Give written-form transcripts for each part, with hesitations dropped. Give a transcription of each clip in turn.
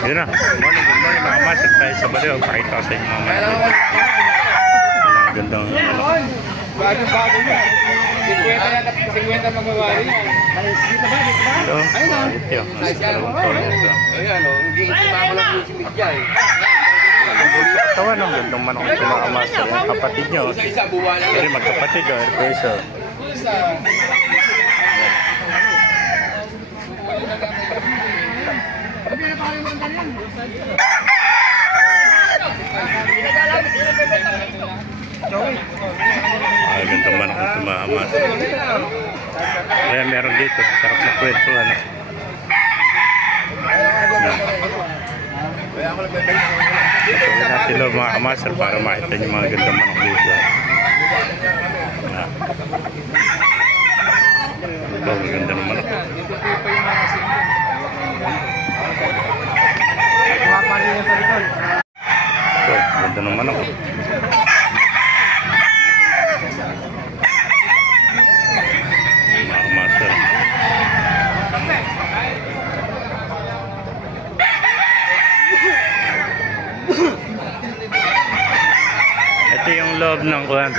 Yun na. Good morning mga master. Tayo sa baliw. Pakita ko sa inyo mga master. Gandang bago niya. 50 magawari niya. ito. Ito. Ayan o. Hindi sumama lang yung simig dyan. Katawan ang gandang manok ito mga master. Yung kapatid nyo. Pero magkapatid o. Air pressure. Gandang manok ito mga master. Kaya meron dito. Sarap na kwento. Natin lo mga master para makita nyo mga gandang manok dito. Ito, ganda ng manok. Ito, ganda ng manok. Mga master. Ito yung loob ng kuwan.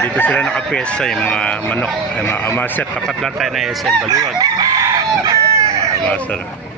Dito sila nakapiyesta yung mga manok, yung mga master. Tapat lang tayo na SM Baliwag. Mga master.